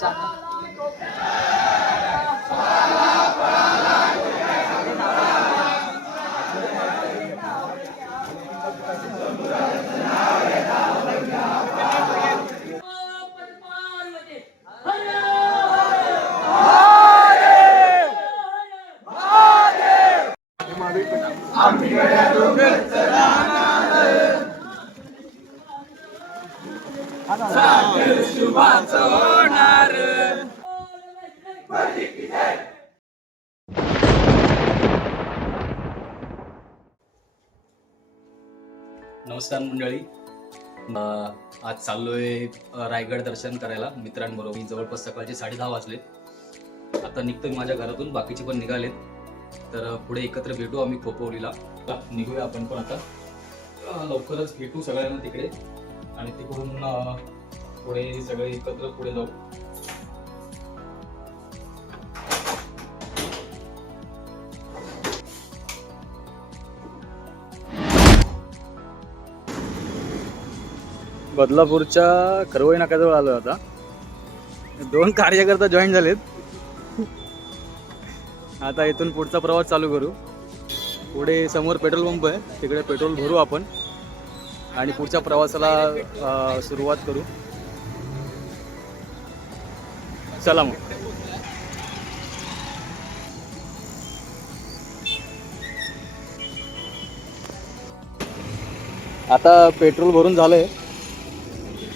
नमस्कार मंडळी, आज चाललोय रायगड दर्शन करायला मित्रांबरोबर. जवळपास सकाळचे 10:30 वाजले. आता निघतोय माझ्या घरातून, बाकीचे पण निघालेत. तर पुढे एकत्र भेटू आम्ही खोपोलीला. निघूया आपण पण आता लवकरच भेटू सगळ्यांना तिकडे आणि तिकडून पुढे सगळे एकत्र पुढे जाऊ. बदलापूरच्या खरवई नाक्याजवळ आलो. आता 2 कार्यकर्ता जॉईन झालेत. आता इथून पुढचा प्रवास चालू करू. पुढे समोर पेट्रोल पंप आहे, तिकडे पेट्रोल भरू आपण आणि पुढच्या प्रवासाला सुरुवात करू. चला मग. आता पेट्रोल भरून झालंय.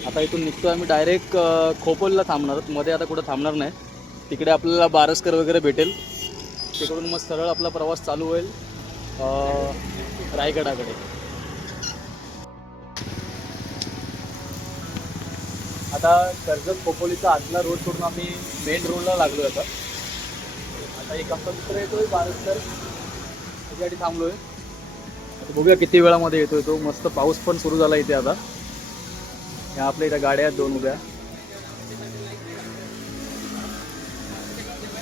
आता इथून निघतो आम्ही डायरेक्ट खोपोलीला थांबणार. मध्ये आता कुठं थांबणार नाही. तिकडे आपल्याला बारसकर वगैरे भेटेल. तिकडून मग सरळ आपला प्रवास चालू होईल रायगडाकडे. आता कर्जत खोपोलीचा आतला रोड सोडून आम्ही मेन रोडला लागलो. आता एक आमचा मित्र येतोय बारसकर, त्याच्यासाठी थांबलोय. आता बघूया किती वेळामध्ये येतोय तो. मस्त पाऊस पण सुरू झाला इथे. आता या आपल्या इथं गाड्या आहेत 2 उभ्या.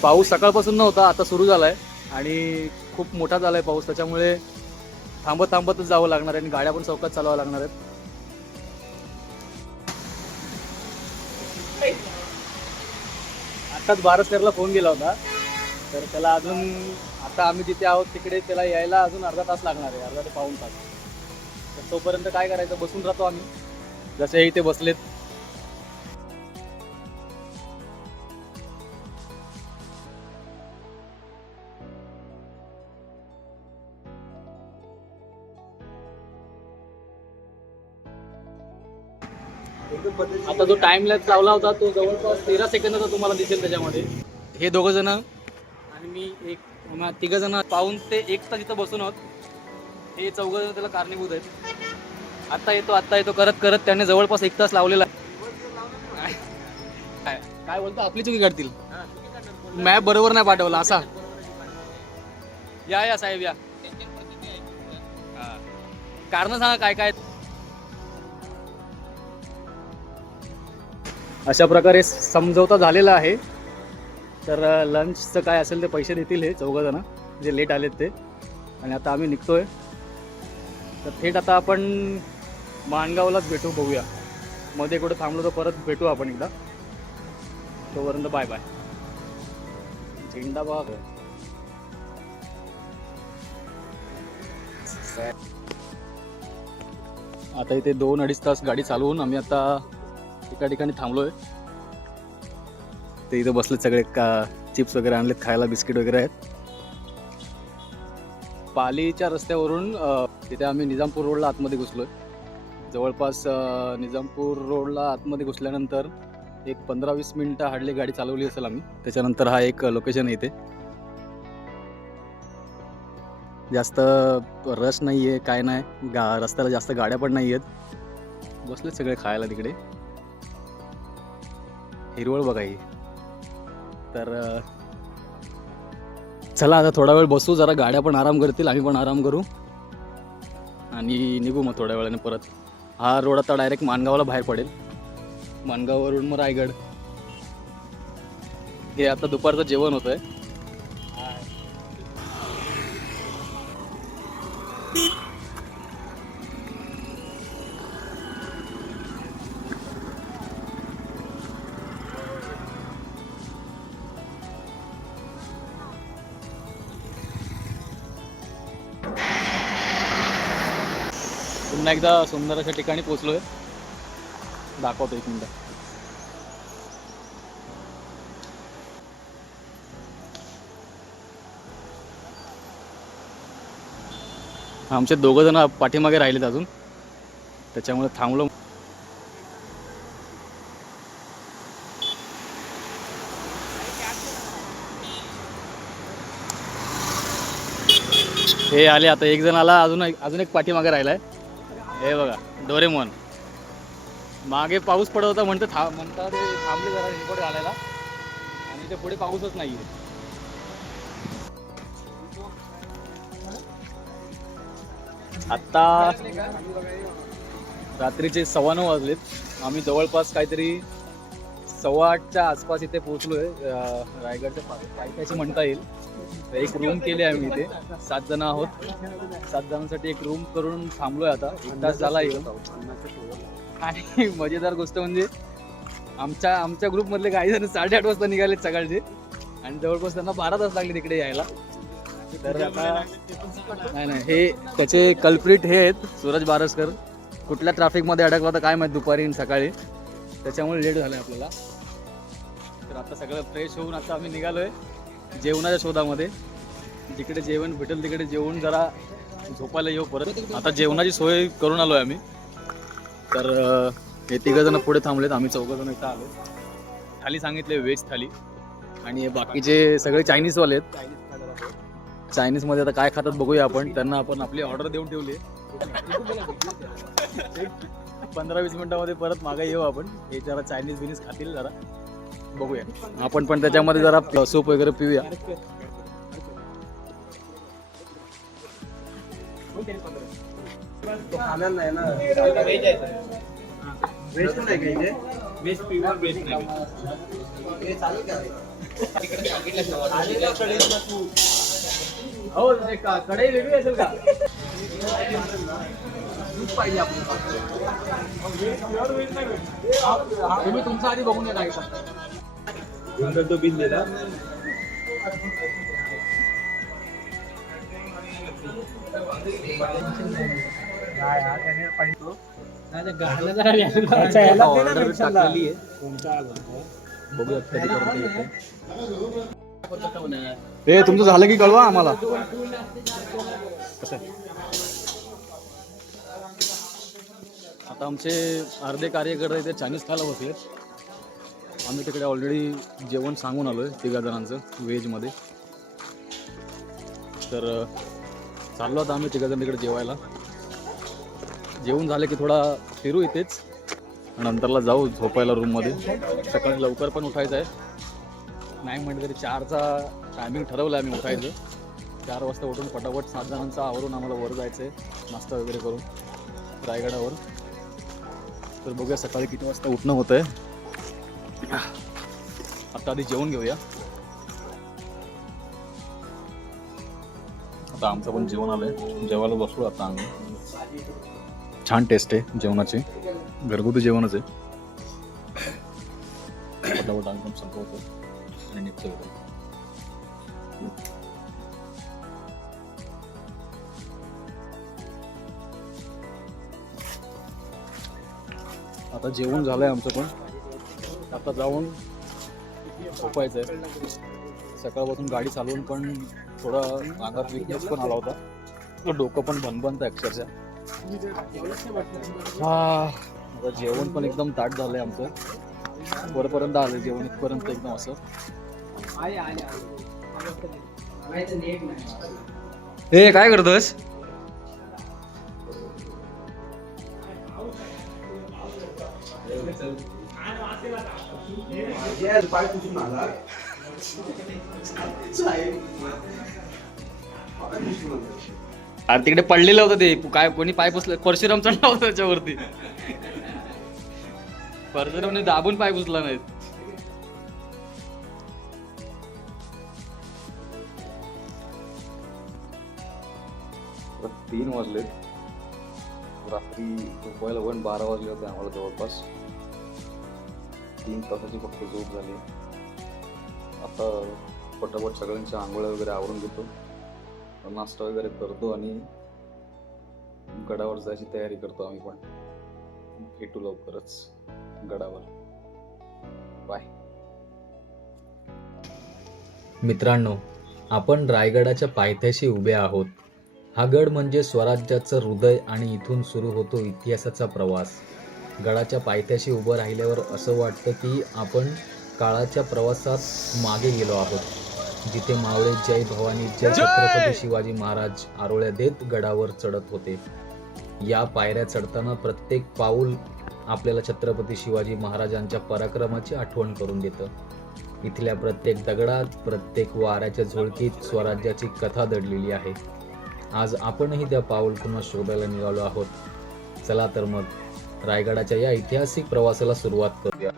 पाऊस सकाळपासून नव्हता, आता सुरू झालाय आणि खूप मोठा झालाय पाऊस. त्याच्यामुळे थांबतच जावं लागणार आहे आणि गाड्या पण चौकात चालवावं लागणार आहेत. आताच बारसकरला फोन केला होता, तर त्याला अजून आता आम्ही जिथे आहोत तिकडे त्याला यायला अजून अर्धा तास लागणार आहे, अर्धा ते पाऊण तास. तर तोपर्यंत काय करायचं, बसून राहतो आम्ही जसे इथे बसलेत. आता जो टाइम लॅप्स लावला होता तो जवळपास 13 सेकंदाचा तुम्हाला दिसेल. त्याच्यामध्ये हे 2 जण आणि मी एक, 3 जण पाऊण ते 1 तास इथं बसून आहोत. हे 4 जण त्याला कारणीभूत आहेत. आता येतो करत त्याने जवळपास 1 तास लावलेला. काय बोलतो, आपली चुकी काढतील. मॅप बरोबर नाही पाठवला असा. या साहेब या, कारण सांगा काय काय. अशा प्रकारे समजवता झालेला आहे. तर लंचचं काय असेल ते पैसे देतील हे 4 जण जे लेट आलेत ते. आणि आता आम्ही निघतोय. तर थेट आता आपण माणगावलाच भेटू. बघूया मध्ये कुठे थांबलो तर परत भेटू आपण एकदा. तोपर्यंत बाय बाय. झेंडा बाग. आता इथे 2-2.5 तास गाडी चालवून आम्ही आता एका ठिकाणी थांबलोय. ते इथे बसलेत सगळे. चिप्स वगैरे आणलेत खायला, बिस्किट वगैरे आहेत. पालीच्या रस्त्यावरून तिथे आम्ही निजामपूर रोडला आतमध्ये घुसलोय. जवळपास निजामपूर रोडला आतमध्ये घुसल्यानंतर एक 15-20 मिनिटं हार्डली गाडी चालवली असेल आम्ही. त्याच्यानंतर हा एक लोकेशन आहे. इथे जास्त रश नाही आहे, काय नाही. रस्त्याला जास्त गाड्या पण नाही आहेत. बसलेत सगळे खायला तिकडे. हिरवळ बघा ही. तर चला आता थोडा वेळ बसू, जरा गाड्या पण आराम करतील, आम्ही पण आराम करू आणि निघू मग थोड्या वेळाने परत. हा रोड आता डायरेक्ट माणगावला बाहेर पडेल. माणगाववरून मग रायगड. हे आता दुपारचं जेवण होतंय. पुन्हा एकदा सुंदर अशा ठिकाणी पोहोचलोय. दाखवतो एक मिनिट. आमचे 2 जण पाठीमागे राहिलेत अजून, त्याच्यामुळे थांबलो. हे आले आता. एक जण आला, अजून एक पाठीमागे राहिलाय. हे बघा डोरेमॉन. मागे पाऊस पडत होता म्हणता ते थांबले जरा रेनकोट घालायला, आणि ते पुढे पाऊसच नाहीये. आत्ता रात्रीचे 9:15 वाजलेत. आम्ही जवळपास काहीतरी 8:15च्या आसपास इथे पोहोचलोय. रायगडच्या पायथ्याशी म्हणता येईल. एक रूम केली आम्ही इथे. 7 जण आहोत. 7 जणांसाठी एक रूम करून थांबलोय आता. 1 तास झाला येऊन. आणि मजेदार गोष्ट म्हणजे आमच्या ग्रुपमधले काही जण 8:30 वाजता निघालेत सकाळचे, आणि जवळपास त्यांना 12 तास लागले तिकडे यायला. तर आता नाही, हे त्याचे कल्प्रिट हे आहेत, सूरज बारसकर. कुठल्या ट्रॅफिकमध्ये अडकला तर काय माहिती दुपारी आणि सकाळी, त्याच्यामुळे लेट झालं आपल्याला. तर आता सगळं फ्रेश होऊन आता आम्ही निघालोय जेवणाच्या शोधामध्ये. जिकडे जेवण भेटेल तिकडे जेवून जरा झोपायला येऊ परत. आता जेवणाची सोय करून आलोय आम्ही. तर हे 3 जण पुढे थांबलेत, आम्ही 4 जण इथं आलो. थाली सांगितले, व्हेज थाली. आणि बाकीचे सगळे चायनीजवाले आहेत. चायनीजमध्ये आता काय खातात बघूया आपण. त्यांना आपण आपली ऑर्डर देऊन ठेवली. 15-20 मिनिटामध्ये परत मागे येऊ आपण. हे जरा चायनीज बिनीज खातील, जरा बघूया. आपण पण त्याच्यामध्ये जरा सूप वगैरे पिऊया. हो, कढई वेगळी असेल का? तुम्ही तुमचा आधी बघून घ्या. काय तो बिल दिला. हे तुमचं झालं की कळवा आम्हाला. आता आमचे अर्धे कार्यकर्ते इथे चायनीज खायला बसलेत. आम्ही तिकडे ऑलरेडी जेवण सांगून आलोय 3 जणांचं व्हेजमध्ये. तर चाललो आता आम्ही 3 जण तिकडे जेवायला. जेवण झालं की थोडा फिरू इथेच, नंतरला जाऊ झोपायला रूममध्ये. सकाळी लवकर पण उठायचं आहे. नाही म्हटलं तरी 4चा टायमिंग ठरवलं आहे आम्ही उठायचं. 4 वाजता उठून फटाफट 7 जणांचा आवरून आम्हाला वर जायचं आहे, नाश्ता वगैरे करून रायगडावर. तर बघूया सकाळी किती वाजता उठणं होतं आहे. आता आधी जेवण घेऊया. आता आमचं पण जेवण आलंय, जेवायला बसलो आता आम्ही. छान टेस्ट आहे जेवणाची, घरगुती जेवणच आहे. फटाफट एकदम संपवतो आणि निघतो. आता जेवण झालंय आमचं पण. आता जाऊन झोपायचं आहे. सकाळपासून गाडी चालवून पण थोडा अंगात विकनेस पण आला होता. डोकं पण भनभनतं अक्षरशः. आता जेवण पण एकदम ताट झालंय आमचं. वरपर्यंत आलं जेवण इथपर्यंत एकदम असं. हे काय करतोस? अरे तिकडे पडलेलं होतं ते काय, कोणी पाय पुसलं, परशुराम चढला होता त्याच्यावरती. परशुरामने दाबून पाय पुसला नाहीत. परत 3 वाजलेत. रात्री झोपायला पण 12 वाजले होते आम्हाला जवळपास. 3 तासाची फक्त झोप झाली. आता पटापट सगळ्यांच्या आंघोळ्या वगैरे आवरून घेतो, नाश्ता वगैरे करतो आणि गडावर जायची तयारी करतो आम्ही पण. भेटू लवकरच गडावर. बाय. मित्रांनो, आपण रायगडाच्या पायथ्याशी उभे आहोत. हा गड म्हणजे स्वराज्याचं हृदय आणि इथून सुरू होतो इतिहासाचा प्रवास. गडाच्या पायथ्याशी उभं राहिल्यावर असं वाटतं की आपण काळाच्या प्रवासात मागे गेलो आहोत. जिथे मावळे जय भवानी जय छत्रपती शिवाजी महाराज आरोळ्या देत गडावर चढत होते. या पायऱ्या चढताना प्रत्येक पाऊल आपल्याला छत्रपती शिवाजी महाराजांच्या पराक्रमाची आठवण करून देतं. इथल्या प्रत्येक दगडात, प्रत्येक वाऱ्याच्या झुळकीत स्वराज्याची कथा दडलेली आहे. आज आपणही त्या पाऊलखुणा शोधायला निघालो आहोत. चला तर मग रायगडाच्या या ऐतिहासिक प्रवासाला सुरुवात करूया.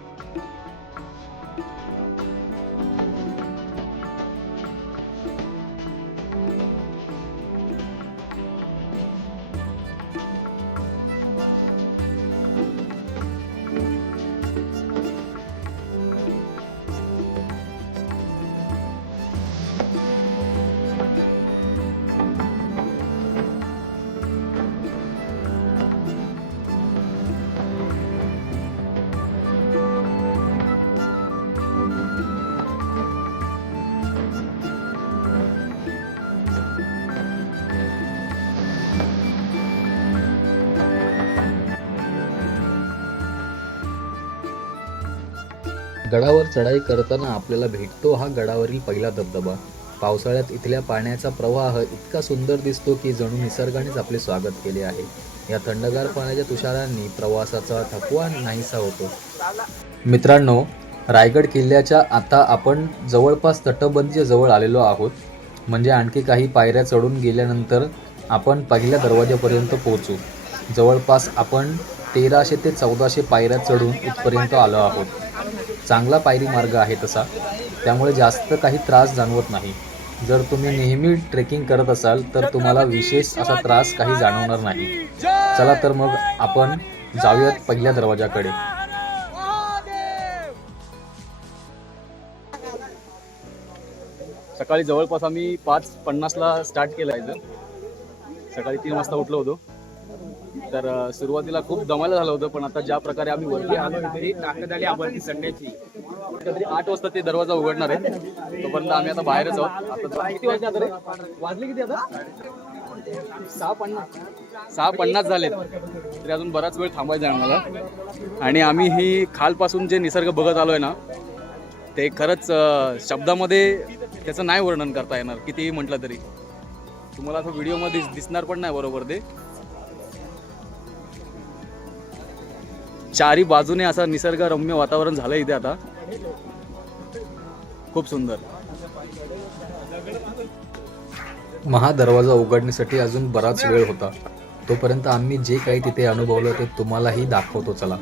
गडावर चढाई करताना आपल्याला भेटतो हा गडावरील पहिला धबधबा. पावसाळ्यात इथल्या पाण्याचा प्रवाह इतका सुंदर दिसतो की जणू निसर्गानेच आपले स्वागत केले आहे. या थंडगार पाण्याच्या तुषारांनी प्रवासाचा थकवा नाहीसा होतो. मित्रांनो, रायगड किल्ल्याच्या आता आपण जवळपास तटबंदीच्या जवळ आलेलो आहोत. म्हणजे आणखी काही पायऱ्या चढून गेल्यानंतर आपण पहिल्या दरवाजापर्यंत पोहोचू. जवळपास आपण 1300 ते 1400 पायऱ्या चढून इथपर्यंत आलो आहोत. चांगला पायरी मार्ग आहे तसा, त्यामुळे जास्त काही त्रास जाणवत नाही. जर तुम्ही नेहमी ट्रेकिंग करत असाल तर तुम्हाला विशेष असा त्रास काही जाणवणार नाही. चला तर मग आपण जाऊयात पहिल्या दरवाजाकडे. सकाळी जवळपास आम्ही 5:50ला स्टार्ट केलं आहे. सकाळी 3 वाजता उठलो होतो. तर सुरुवातीला खूप दमायला झालं होतं, पण आता ज्या प्रकारे आम्ही वरती आलो इथे ताकद आली आम्हाला संडेची. कधी 8 वाजता ते दरवाजा उघडणार आहे, तोपर्यंत आम्ही आता बाहेरच आहोत. आता किती वाजले आता रे? वाजले किती आता? 6:50 झालेत. तरी अजून बराच वेळ थांबायचा आहे आम्हाला. आणि आम्ही ही खालपासून जे निसर्ग बघत आलोय ना, ते खरंच शब्दामध्ये त्याचं नाही वर्णन करता येणार. कितीही म्हटलं तरी तुम्हाला आता व्हिडिओमध्ये दिसणार पण नाही बरोबर. ते चारी बाजूने असं निसर्गरम्य वातावरण झालं इथे आता. खूप सुंदर. महादरवाजा उघडण्यासाठी अजून बराच वेळ होता. तोपर्यंत आम्ही जे काही तिथे अनुभवलं ते तुम्हालाही दाखवतो. चला.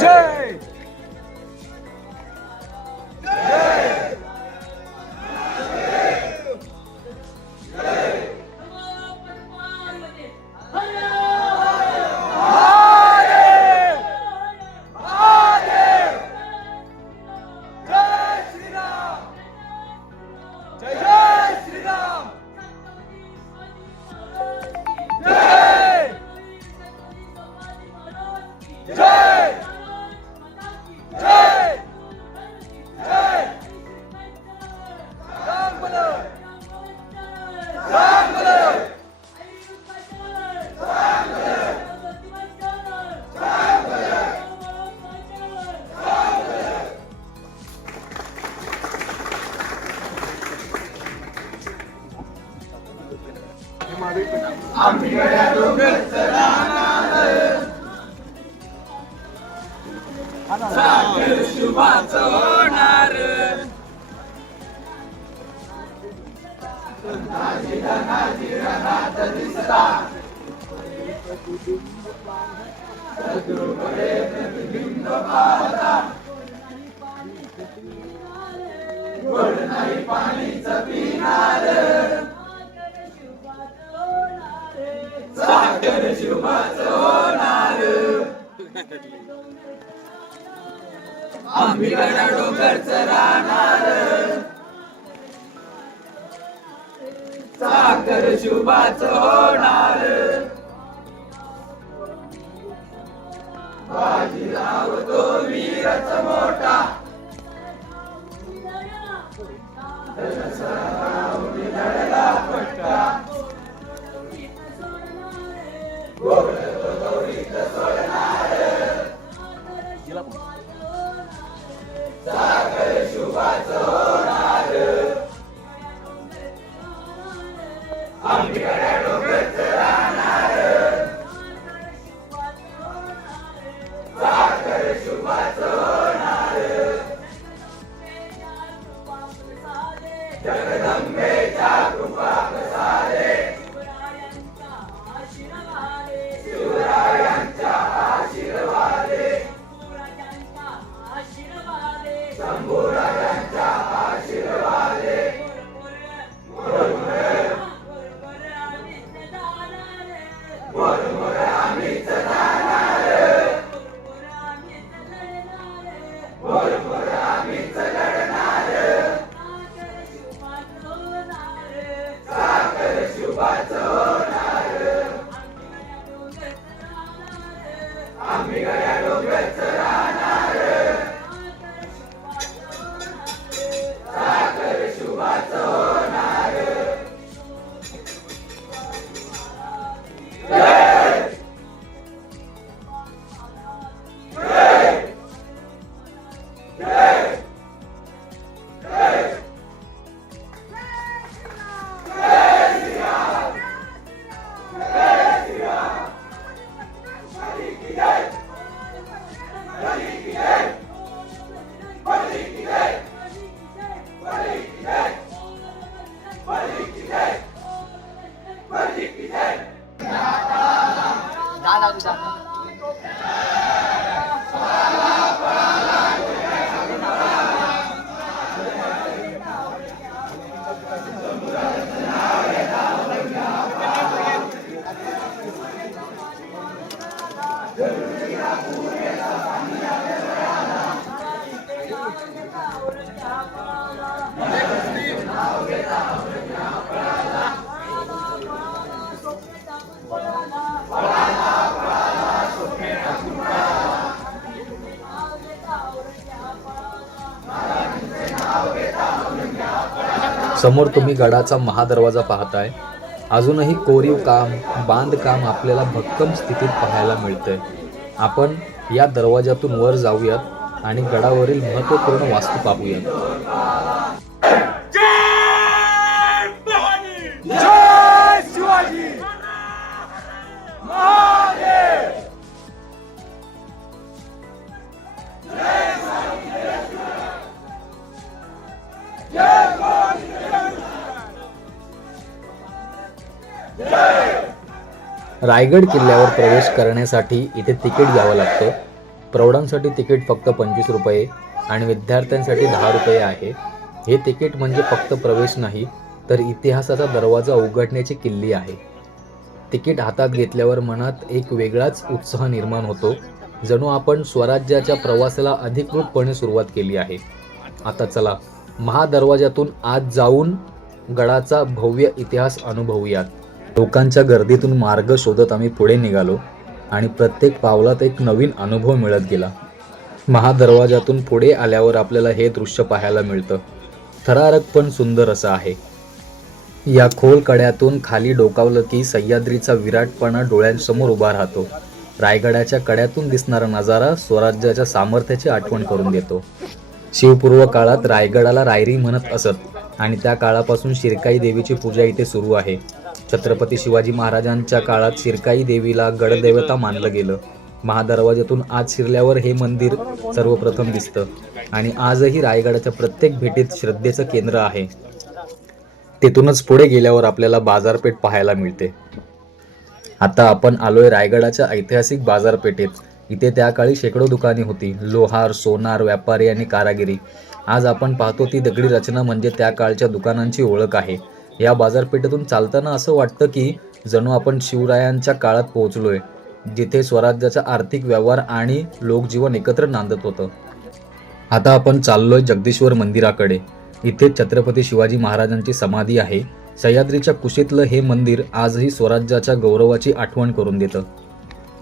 जय समोर तुम्ही गडाचा महादरवाजा पाहताय. अजूनही कोरीव काम, बांधकाम आपल्याला भक्कम स्थितीत पाहायला मिळतंय. आपण या दरवाजातून वर जाऊयात आणि गडावरील महत्त्वपूर्ण वास्तू पाहूयात. जय शिवाजी महादेव. रायगड किल्ल्यावर प्रवेश करण्यासाठी इथे तिकीट घ्यावं लागतं. प्रौढांसाठी तिकीट फक्त 25 रुपये आणि विद्यार्थ्यांसाठी 10 रुपये आहे. हे तिकीट म्हणजे फक्त प्रवेश नाही, तर इतिहासाचा दरवाजा उघडण्याची किल्ली आहे. तिकीट हातात घेतल्यावर मनात एक वेगळाच उत्साह निर्माण होतो, जणू आपण स्वराज्याच्या प्रवासाला अधिकृतपणे सुरुवात केली आहे. आता चला, महादरवाजातून आत जाऊन गडाचा भव्य इतिहास अनुभवूयात. लोकांच्या गर्दीतून मार्ग शोधत आम्ही पुढे निघालो आणि प्रत्येक पावलात एक नवीन अनुभव मिळत गेला. महादरवाजातून पुढे आल्यावर आपल्याला हे दृश्य पाहायला मिळतं. थरारक पण सुंदर असं आहे. या खोल कड्यातून खाली डोकावलं की सह्याद्रीचा विराटपणा डोळ्यांसमोर उभा राहतो. रायगडाच्या कड्यातून दिसणारा नजारा स्वराज्याच्या सामर्थ्याची आठवण करून देतो. शिवपूर्व काळात रायगडाला रायरी म्हणत असत आणि त्या काळापासून शिरकाई देवीची पूजा इथे सुरू आहे. छत्रपती शिवाजी महाराजांच्या काळात शिरकाई देवीला गडदेवता मानलं गेलं. महादरवाजातून आत शिरल्यावर हे मंदिर सर्वप्रथम दिसतं आणि आजही रायगडाच्या प्रत्येक भेटीत श्रद्धेचं केंद्र आहे. तिथूनच पुढे गेल्यावर आपल्याला बाजारपेठ पाहायला मिळते. आता आपण आलोय रायगडाच्या ऐतिहासिक बाजारपेठेत. इथे त्या काळी शेकडो दुकाने होती. लोहार, सोनार, व्यापारी आणि कारागिरी. आज आपण पाहतो ती दगडी रचना म्हणजे त्या काळच्या दुकानांची ओळख आहे. या बाजारपेठेतून चालताना असं वाटतं की जणू आपण शिवरायांच्या काळात पोहोचलोय, जिथे स्वराज्याचा आर्थिक व्यवहार आणि लोकजीवन एकत्र नांदत होतं. आता आपण चाललोय जगदीश्वर मंदिराकडे. इथे छत्रपती शिवाजी महाराजांची समाधी आहे. सह्याद्रीच्या कुशीतलं हे मंदिर आजही स्वराज्याच्या गौरवाची आठवण करून देतं.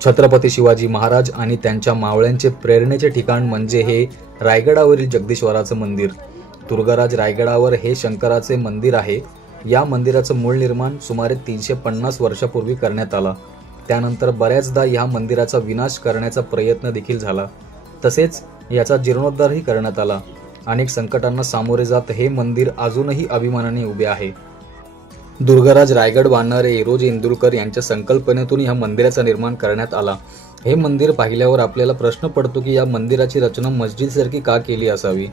छत्रपती शिवाजी महाराज आणि त्यांच्या मावळ्यांचे प्रेरणेचे ठिकाण म्हणजे हे रायगडावरील जगदीश्वराचं मंदिर. दुर्गाराज रायगडावर हे शंकराचे मंदिर आहे. या मंदिराचं मूळ निर्माण सुमारे 350 वर्षापूर्वी करण्यात आला. त्यानंतर बऱ्याचदा या मंदिराचा विनाश करण्याचा प्रयत्न देखील झाला. तसेच याचा जीर्णोद्धारही करण्यात आला. अनेक संकटांना सामोरे जात हे मंदिर अजूनही अभिमानाने उभे आहे. दुर्गाराज रायगड बांधणारे एरोज इंदुरकर यांच्या संकल्पनेतून या मंदिराचं निर्माण करण्यात आला. हे मंदिर पाहिल्यावर आपल्याला प्रश्न पडतो की या मंदिराची रचना मस्जिदसारखी का केली असावी.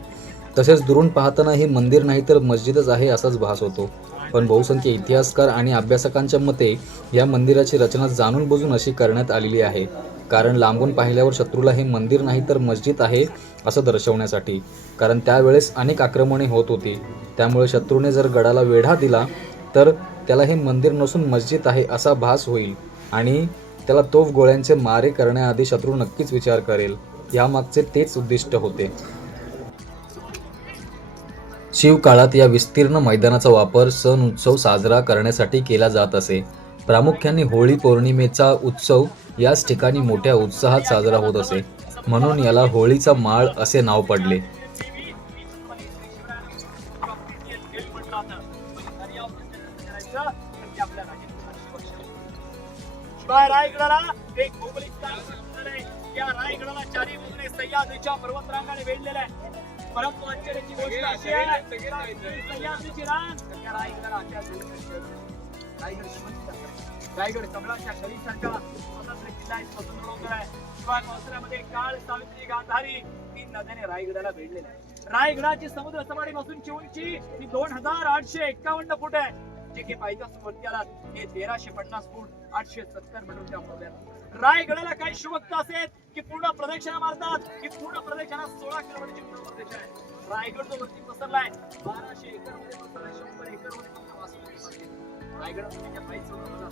तसेच दुरून पाहताना हे मंदिर नाही तर मस्जिदच आहे असाच भास होतो. पण बहुसंख्य इतिहासकार आणि अभ्यासकांच्या मते या मंदिराची रचना जाणून बुजून अशी करण्यात आलेली आहे, कारण लांबून पाहिल्यावर शत्रूला हे मंदिर नाही तर मस्जिद आहे असं दर्शवण्यासाठी. कारण त्यावेळेस अनेक आक्रमणे होत होती. त्यामुळे शत्रूने जर गडाला वेढा दिला तर त्याला हे मंदिर नसून मस्जिद आहे असा भास होईल आणि त्याला तोफ गोळ्यांचे मारे करण्याआधी शत्रू नक्कीच विचार करेल. यामागचे तेच उद्दिष्ट होते. शिवकाळात या विस्तीर्ण मैदानाचा वापर सण उत्सव साजरा करण्यासाठी केला जात असे. प्रामुख्याने होळी पौर्णिमेचा उत्सव याच ठिकाणी मोठ्या उत्साहात साजरा होत असे. म्हणून याला होळीचा माळ असे नाव पडले. रायगडाला एक भौगोलिक स्थान आहे. या रायगडाला चारी बाजूने सह्याद्रीच्या पर्वतरांगाने वेढलेला आहे. परंतु आश्चर्याची गोष्ट अशी आहे की सह्याद्रीची रांग या रायगडाला रायगड कमळाच्या शरीसारखा स्वतंत्र किल्ला आहे, स्वतंत्र डोंगर आहे. शिवाय पावसाळ्यामध्ये काळ, सावित्री, गांधारी 3 नद्याने रायगडाला वेढलेल्या आहे. रायगडाची समुद्र सपाटीपासूनची उंची ही 2851 फूट आहे. जे की पायथ्यापासून वरती आला हे 1350 फूट 870 मीटरच्या अंतरावर. रायगडाला काही शुभक्ता असेल की पूर्ण प्रदक्षिणा मारतात की पूर्ण प्रदक्षिणा 16 किलोमीटरची पूर्ण प्रदक्षिणा आहे. रायगड जो वरती पसरलाय 1200 एकर मध्ये पसरलाय. 100 एकर मध्ये वास्तव्य आहे. रायगडाच्या पायी चौकाला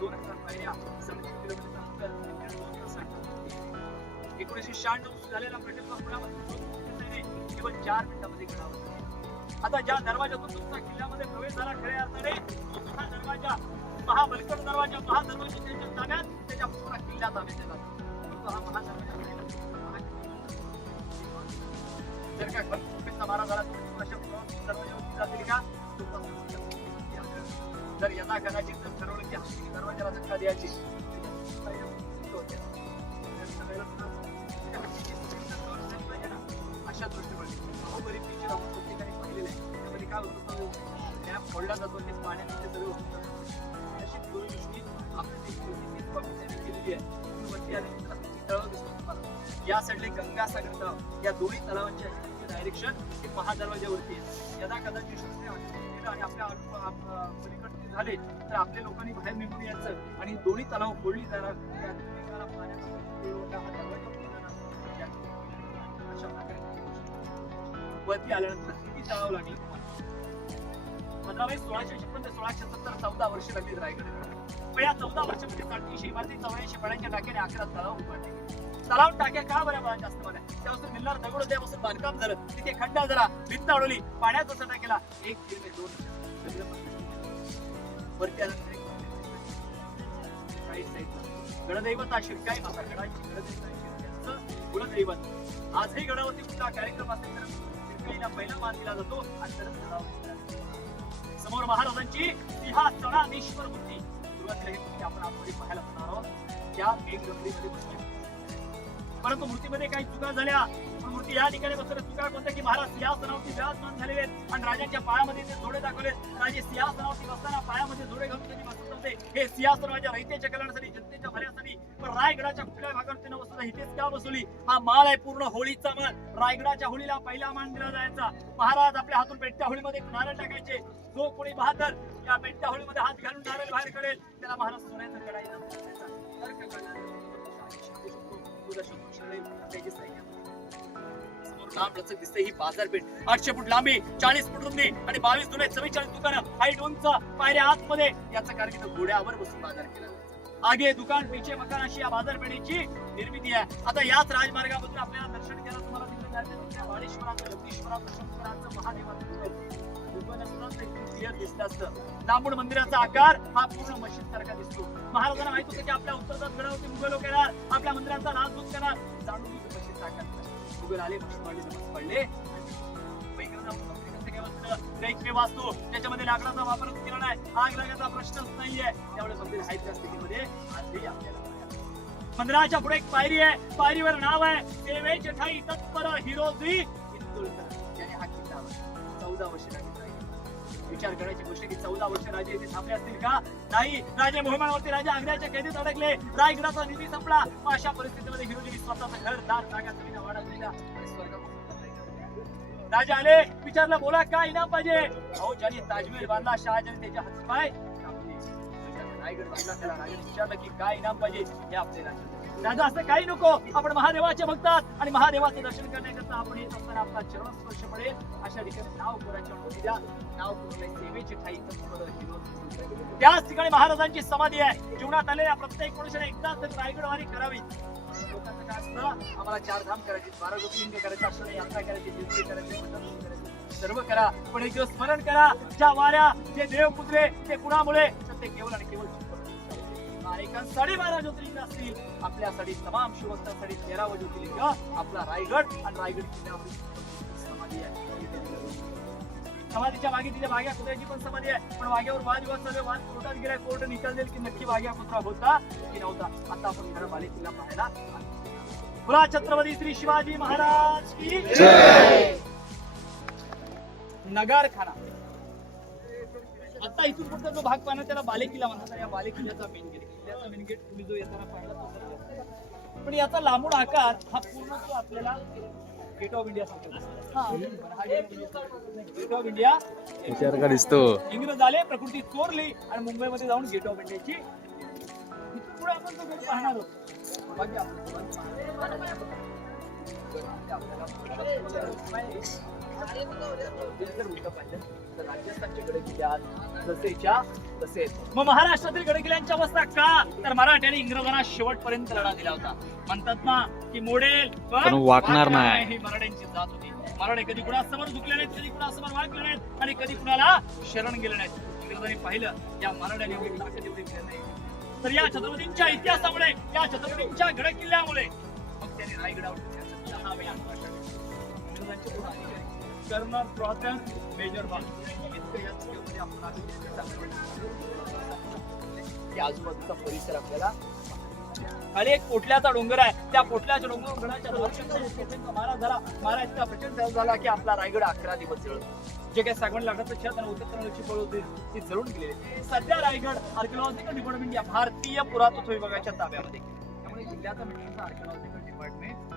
2000 पायऱ्या, 70 किलोमीटरचं अंतर, 1996 झालेला प्रकल्प पुण्यामध्ये केवळ 4 मिनिटांमध्ये गडावर. आता ज्या दरवाजातून तुमचा किल्ल्यामध्ये प्रवेश झाला खऱ्या अर्थाने हा दरवाजा महाबलकट दरवाजा, महादरवाजाच्या ताब्यात त्याच्या पूर्ण किल्ला ताब्यात येतात. हा महादरवाजा जर का खंडोबाचा मारा झाला तर अशा दरवाजावरती जातील का? जर यंदा कदाचित जर ठरवलं की हा दरवाजाला धक्का द्यायची अशा दृष्टीने बाहुबली पिक्चर आपण प्रत्येकाने पाहिलेलं आहे. त्यामध्ये काय होतं, डॅम फोडला जातो आणि पाण्याने ते सगळं होतं. अशी दुर्दृष्टी आपली केलेली आहे. वरती आल्यानंतर तळं दिसतो तुम्हाला. या साईडला गंगा सागर तलाव, या दोन्ही तलावांच्या डायरेक्शन हे महादरवाजावरती आहे. यदा कदाचित केलं आणि आपल्या पलीकडचे झाले तर आपल्या लोकांनी बाहेर निघून यायचं आणि दोन्ही तलाव फोडली जाणार अशा प्रकारे वरती आल्यानंतर किती तलाव लागले 1656 ते 1670 14 वर्ष लागली रायगड पण या 14 वर्षामध्ये 37 इमारती 84 पाण्याच्या टाक्याने 11 तलाव उभारले तलाव टाक्या का बरं जास्त मला त्यापासून मिल्लार दगड त्यापासून बांधकाम झालं तिथे खड्डा झाला भिंत अडवली पाण्याचा साठा केला 1 ते 2 वरती आल्यानंतर गडदैवत हा शिरकाई माता गडाची गडदैवत कुलदैवत आजही गडावरती कुठला कार्यक्रम असेल तर शिरकाईला पहिला मान दिला जातो आणि तरच गडावर समोर महाराजांची सिंहासनाधीश्वर मूर्ती सुरुवातीला ही मूर्ती आपण आतमध्ये पाहायला जाणार आहोत त्या एक गंभीरमध्ये बसली परंतु मूर्तीमध्ये काही चुका झाल्या पण मूर्ती या ठिकाणी बसल्या चुका कोणत्या की महाराज सिंहासनावरती विराजमान झालेले आहेत आणि राजांच्या पायामध्ये ते जोडे दाखवले राजे सिंहासनावरती बसताना पायामध्ये जोडे घालून त्यांनी बसत होते हे सिंहासन माझ्या रयतेच्या कल्याणासाठी जनतेच्या भल्यासाठी पण रायगडाच्या कुठल्या भागावर त्यांना वस्तू इथेच का बसवली हा माळ आहे पूर्ण होळीचा माळ रायगडाच्या होळीला पहिला मान दिला जायचा महाराज आपल्या हातून पेटत्या होळीमध्ये नारळ टाकायचे जो कोणी बहादर या पेटत्या होळीमध्ये हात घालून नारळ बाहेर करेल त्याला महाराज सोन्याचा कडा दिसते ही बाजारपेठ 800 फूट लांबी 40 फूट रुंदी आणि 22 दुने 44 दुकानं हाईट उंच पायऱ्या आतमध्ये याचा कारगिर्द घोड्यावर बसून बाजार केला आगे दुकान पीछे मकान अशी या बाजारपेठेची निर्मिती आहे आता याच राजमार्गामधून आपल्याला दर्शन घ्यायला तुम्हाला तिथे जायचं वाडेश्वराचं लक्ष्मीश्वराचं शंकराचं महादेवाचं लांबून मंदिराचा आकार हा पूर्ण मशीद सारखा दिसतो महाराजांना माहित होतं की आपल्या उत्तरात गडावरती मुघल लोक येणार आपल्या मंदिराचा नासधूस करणार जाणून मशीदचा आकार मुघल आले मशीदवाडी नमस पडले वास्तू त्याच्यामध्ये लाकडाचा वापर केला नाही आग लागण्याचा प्रश्नच नाहीये त्यामुळे मंदिर आहे त्या स्थितीमध्ये आजही आपल्याला मंदिराच्या पुढे एक पायरी आहे पायरीवर नाव आहे सेवेचे ठाई तत्पर हिरोजी त्याने हा किल्ला 14 वर्ष लागली विचार करायची गोष्ट की 14 वर्ष राजे इथे थांबले असतील का नाही राजे मोहिमावरती राजे आग्र्याच्या कैदेत अडकले रायगडाचा निधी संपला अशा परिस्थितीमध्ये हिरोजी स्वतःचं घर दार जागा जमीन वाडा दिला राजे आले विचारलं बोला काय इनाम पाहिजे अहो ज्याने ताजमहल बांधला शहाजहान त्याच्या हातपाय रायगड बांधला त्याला राजाने विचारलं की काय इनाम पाहिजे हे आपले राजा असं काही नको आपण महादेवाचे भक्तात आणि महादेवाचे दर्शन करण्याकरता आपण येत असताना आपला चरणस्पर्श पडेल अशा ठिकाणी नाव कोराच्या द्या नाव कोरले सेवेचे ठाई त्याच ठिकाणी महाराजांची समाधी आहे जीवनात आलेल्या प्रत्येक मनुष्याने एकदा तर रायगडवारी करावी लोकांचं काय असतं आम्हाला 4 धाम करायची 12 ज्योतिर्लिंग करायचं असतं यात्रा करायची दिवशी करायची सर्व करा पण एक दिवस स्मरण करा ज्या वाऱ्या जे देव पुजले ते कुणामुळे तर ते केवळ आणि केवळ एकांसाठी 12 ज्योतिर्लिंग असतील आपल्यासाठी तमाम शिवभक्तांसाठी 13वं ज्योतिर्लिंग आपला रायगड आणि रायगड किल्ल्यावर समाधी आहे समाधीच्या मागे तिथे वाघ्या कुत्र्याची पण समाधी आहे पण वाघ्यावर वादविवाद चालू वाद कोर्टात गेला कोर्ट निकाल देईल की नक्की वाघ्या कुत्रा होता की नव्हता आता आपण खरं बाले किल्ला पाहायला बोला छत्रपती श्री शिवाजी महाराज की जय नगारखाना आता इथून पुढचा जो भाग पाहणार त्याला बाले किल्ला म्हणतात या बाले किल्ल्याचा मेन गेट किल्ल्याचा मेन गेट तुम्ही जो येताना पाहिला तो पण याचा लांबून आकार हा पूर्ण जो आपल्याला gate of India gate of India विचार का दिसतो इंग्रज आले प्रकृती चोरली आणि मुंबईमध्ये जाऊन गेट ऑफ इंडियाची इथून पुढे आपण जो गेट पाहणार आहोत राजस्थानचे गडकिल्ल्या जसे मग महाराष्ट्रातील गडकिल्ल्यांच्या अवस्था का तर मराठ्यांनी इंग्रजांना शेवटपर्यंत लढा दिला होता म्हणतात ना की मोडेल पण वाकणार नाही ही मराठ्यांची जात होती मराठे कधी कुणासमोर झुकले नाहीत कधी कुणासमोर वाकले नाहीत आणि कधी कुणाला शरण गेले नाहीत इंग्रजांनी पाहिलं या मराठ्यांनी एवढी ताकद एवढी केली नाही तर या छत्रपतींच्या इतिहासामुळे या छत्रपतींच्या गडकिल्ल्यामुळे मग त्यांनी रायगडावर कर्नल प्रॉटन मेजर आजूबाजूचा परिसर आपल्याला आणि एक पोटल्याचा डोंगर आहे त्या पोटल्याच्या डोंगराच्या मारा झाला मारा इतका प्रचंड झाला की आपला रायगड 11 दिवस जळला जे काही सागवण लागाचं छत आणि उत्तराची फळ होते ती जळून गेलेली सध्या रायगड आर्किओलॉजिकल डिपार्टमेंट या भारतीय पुरातत्व विभागाच्या ताब्यामध्ये त्यामुळे जिल्ह्याचा आर्किओलॉजिकल डिपार्टमेंट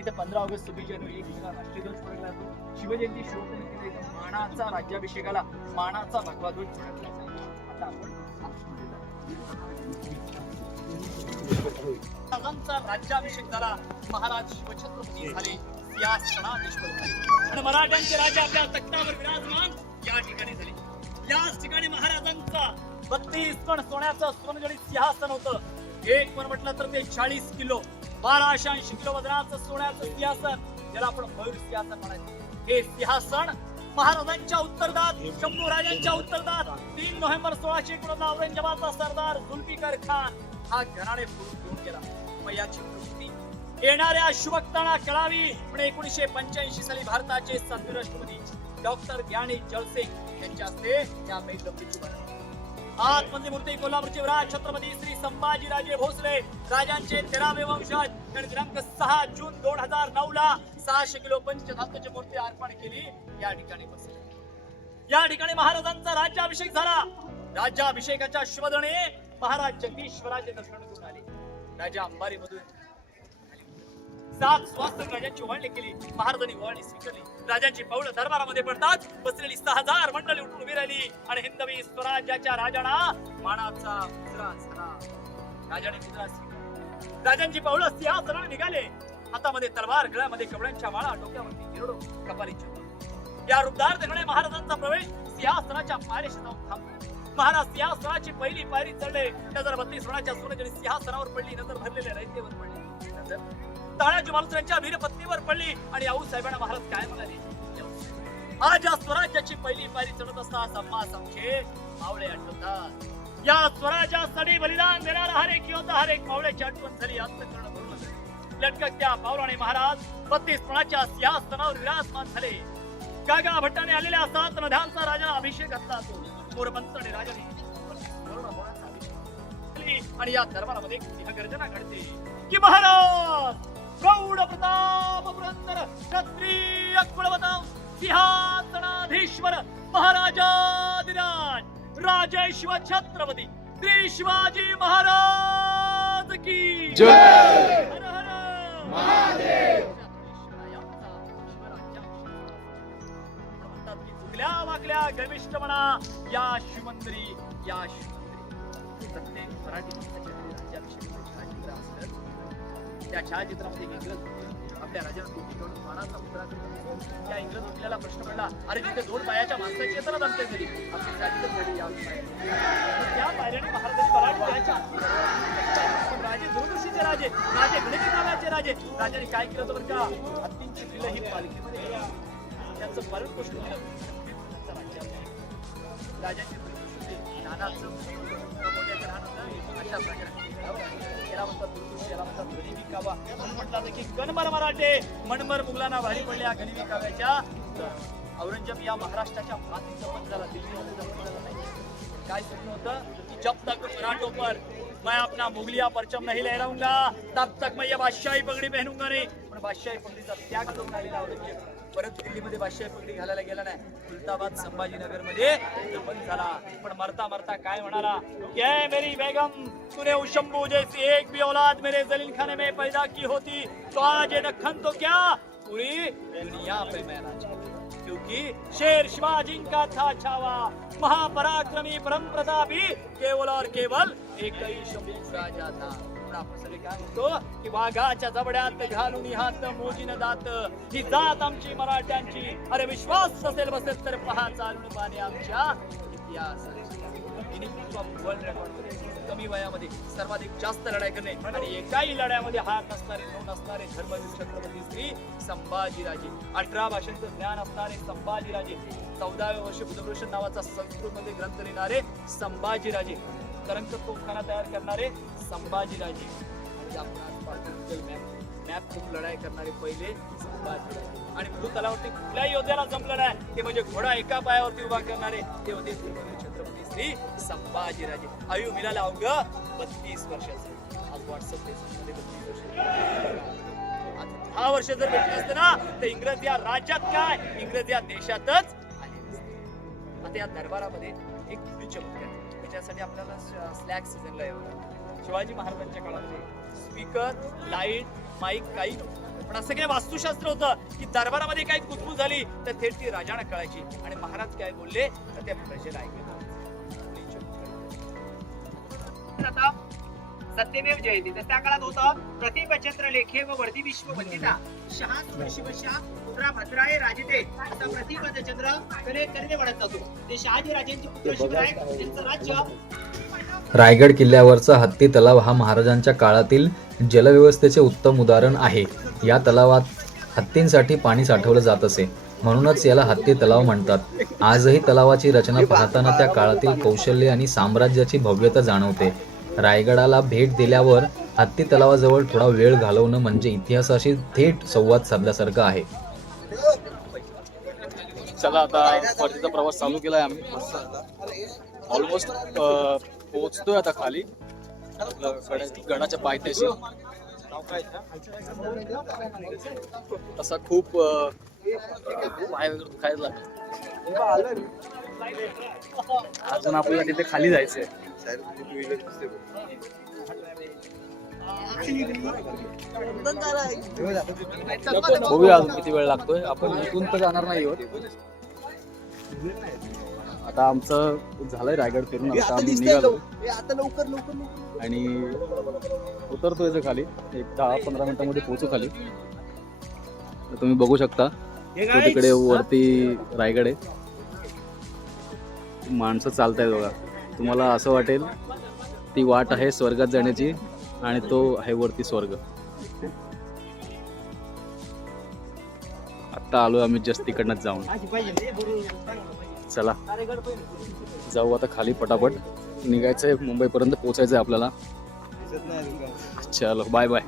इथे 15 ऑगस्ट 26 जानेवारी 1 जुलै राष्ट्रीय ध्वज फडकला जातो. शिवजयंती शिवजयंती इथं मानाचा राज्याभिषेकाला मानाचा भगवा ध्वज फडकला जातो. आता आपण महाराजांचा राज्याभिषेक झाला. महाराज शिवछत्रपती झाले. सिंहासनाधीश झाले आणि मराठ्यांचे राजा आपल्या तख्तावर विराजमान या ठिकाणी झाले. याच ठिकाणी महाराजांचा 32 पण सोन्याचं सोनजडीत सिंहासन होतं. एक पण म्हटलं तर ते 40 किलो 1280 किलो वजनाचं सोन्याचं सिंहासन, ज्याला आपण मयूर सिंहासन म्हणायचं. हे सिंहासन महाराजांच्या उत्तरदात शंभू राजांच्या उत्तरदात 3 नोव्हेंबर 1619 औरंगाबादचा सरदार जुल्फिकार खान हा घराणे फोडून घेऊन गेला. मग याची दृष्टी येणाऱ्या शुभक्ताना कळावी म्हणून 1985 साली भारताचे 7वे राष्ट्रपती डॉक्टर ज्ञानी जलसिंग यांच्या हस्ते या मेघदंपतीची उभारणी. आतमधली मूर्ती कोल्हापूरचे विराज छत्रपती श्री संभाजीराजे भोसले राजांचे 13वे वंशज यांनी दिनांक 6 जून 2009 ला 600 किलो पंचधातूची मूर्ती अर्पण केली. या ठिकाणी बसले. या ठिकाणी महाराजांचा राज्याभिषेक झाला. राज्याभिषेकाच्या शुभदणे महाराज जगदीश्वराचे दर्शन घेऊन आले. राजा अंबारी मधून 7 स्वास्थ्य राजांची ओवाळणी केली. महाराजांनी ओवाळणी स्वीकारली. राजांची पावलं दरबारामध्ये पडतात. बसलेली 6000 मंडळी उठून उभी राहिली आणि हिंदवी स्वराज्याच्या राजांना मानाचा मुजरा झाला. राजाने मुजरा स्वीकारला. राजांची पावलं सिंहासनावर निघाले. हातामध्ये तलवार, गळ्यामध्ये कवड्यांच्या माळा, डोक्यावरती गिरडो, कपाली चंद्र. या रुद्धार देखणे महाराजांचा प्रवेश सिंहासनाच्या पायरीशी जाऊन थांबला. महाराज सिंहासनाची पहिली पायरी चढले. नजर 32 सोन्याच्या सोन्याच्या सिंहासनावर पडली. नजर भरलेल्या रयतेवर पडली. नजर ताळ्याची मालुसऱ्यांच्या वीर पत्नीवर पडली आणि आऊ साहेबांना महाराज काय म्हणाले, आज या स्वराज्याची पहिली पायरी चढत असता सम्मा समचे मावळे आठवतात. या स्वराज्यासाठी बलिदान देणारा हर एक योद्धा, हर एक मावळ्याची आठवण झाली. अंतःकरण भरून आले. लटकत्या पावलाने महाराज 32 सोन्याच्या सिंहासनावर विराजमान झाले. कागा भट्टाने आलेल्या 7 नद्यांचा राजा अभिषेक असला तो मोरपंत आणि राजाने आणि या दरबारामध्ये सिंहगर्जना घडते की महाराज प्रौढ प्रताप पुरंदर क्षत्रिय कुलवता सिंहासनाधीश्वर महाराजाधिराज राजे शिव छत्रपती श्री शिवाजी महाराज की जय. हर हर महादेव. चुकल्या वाकल्या गर्विष्ठ म्हणा या शिवमंत्री या शिवमंत्री. प्रत्येक मराठी राज्याभिषेकाचं छायाचित्र असलं त्या छायाचित्रामध्ये इंग्रज आपल्या राजाला टोपी करून मानाचा मुद्रा करतो. त्या इंग्रज वकिलाला प्रश्न पडला, अरे तिथे 2 पायाच्या माणसाची येताना दमते तरी आपली छायाचित्र झाली. त्या पायऱ्याने महाराजांनी मराठी द्यायच्या राजे दूरदर्शीचे राजे राजे गणित नावाचे राजे राजाने काय केलं होतं बरं का, हत्तींची पिलं ही पालखीमध्ये त्यांचं पालन पोषण केलं. राजांची नानाचं मोठ्याचं राहणं अशा प्रकारे याला म्हणतात दुर्दृश्य, याला म्हणतात गनिमी कावा. म्हणतात की गणमर मराठे मनमर मुघलांना भारी पडल्या गनिमी काव्याच्या. औरंगजेब या महाराष्ट्राच्या मातीचा पण झाला, दिल्लीमध्ये जन्म झाला नाही. काय स्वप्न होतं की जब तक मराठों पर मैं अपना मुगलिया परचम नहीं लहराऊंगा तब तक मैं ये बादशाही पगड़ी पहनूंगा नहीं. पण बादशाही पगडीचा त्याग करून आलेला औरंगजेब परत दिल्लीमध्ये बादशाही पगडी घालायला गेला नाही. खुलताबाद संभाजीनगर मध्ये दफन झाला. पण मरता मरता काय म्हणाला, क्या मेरी बेगम तूने उस शंभू जैसी एक भी औलाद मेरे जलील खाने में पैदा की होती तो आज ये दक्खन तो क्या पूरी दुनिया पे मैं राजा. क्योंकि शेर शिवाजी का था छावा महापराक्रमी परम प्रतापी केवल और केवल एक ही शंभू राजा था. आपण सगळे काय म्हणतो की वाघाच्या जबड्यात घालून हात मोजीन दात ही जात आमची मराठ्यांची. अरे विश्वास असेल बसेल तर पहा चालून पाणी आमच्या इतिहासाची. वर्ल्ड रेकॉर्ड कमी वयामध्ये सर्वाधिक जास्त लढाई करणे आणि एकाही लढ्यामध्ये हात नसणारे नोंद असणारे धर्मवीर छत्रपती श्री संभाजीराजे. 18 भाषांचं ज्ञान असणारे संभाजीराजे. 14व्या वर्षी बुधभूषण नावाचा संस्कृत मध्ये ग्रंथ लिहिणारे संभाजीराजे. तरंग तोफखाना तयार करणारे संभाजीराजे. मॅप खूप लढाई करणारे पहिले संभाजीराजे. आणि भूतलावरती कुठल्याही योद्ध्याला जमलं नाही ते म्हणजे घोडा एका पायावरती उभा करणारे ते होते छत्रपती श्री संभाजीराजे. आयु मिळाला अवघ 32 वर्षाचं. आज व्हॉट्सअप मध्ये 32 वर्ष. 10 वर्ष जर भेटले असते ना तर इंग्रज या राज्यात काय इंग्रज या देशातच आले नसते. आता या दरबारामध्ये एक भूमी चमत्कार त्याच्यासाठी आपल्याला स्लॅग सीझनला यावं. शिवाजी महाराजांच्या काळामध्ये स्पीकर लाईट माईक काही नव्हतं. पण असं काय वास्तुशास्त्र होतं की दरबारामध्ये काही कुजबूज झाली तर थेट ती राजाला कळायची आणि महाराज काय बोलले तर ते प्रजेला ऐकलं. आता सत्यमेव जयते तर त्या काळात होतं प्रतिपचंद्र लेखे व वर्धी विश्व वंदिता शहा शिवशा पुत्रा भद्राय राजते असा प्रतिपचंद्र कने म्हणत जातो. ते शहाजी राजांचे पुत्र शिवराय यांचं राज्य. रायगड किल्ल्यावरचा हत्ती तलाव हा महाराजांच्या काळातील जलव्यवस्थेचे उत्तम उदाहरण आहे. या तलावात हत्तींसाठी पाणी साठवलं जात असे, म्हणूनच याला हत्ती तलाव म्हणतात. आजही तलावाची रचना पाहताना त्या काळातील कौशल्य आणि साम्राज्याची भव्यता जाणवते. रायगडाला भेट दिल्यावर हत्ती तलावाजवळ थोडा वेळ घालवणं म्हणजे इतिहासाशी थेट संवाद साधल्यासारखं आहे. चला आता परतीचा प्रवास चालू केलाय आम्ही. ऑलमोस्ट पोहोचतोय आता खाली गडाच्या पायथ्याशी. तसा खूप पाय वगैरे दुखायला लागला. अजून आपल्याला तिथे खाली जायचंय. बघूया अजून किती वेळ लागतोय. आपण इथून तर जाणार नाही आहोत. आता आमचं झालंय रायगड फिरून. आता आम्ही निघालो आणि उतरतोय इथे खाली. एक 10-15 मिनिटांमध्ये पोहोचू खाली. तर तुम्ही बघू शकता तो तिकडे वरती रायगड आहे. माणसं चालतायत बघा. तुम्हाला असं वाटेल ती वाट आहे स्वर्गात जाण्याची आणि तो आहे वरती स्वर्ग. आता आलो आम्ही जस्ट तिकडनंच जाऊन. चला जाऊ आता खाली पटापट. निघायचंय, मुंबईपर्यंत पोहोचायचंय आपल्याला. चलो बाय बाय.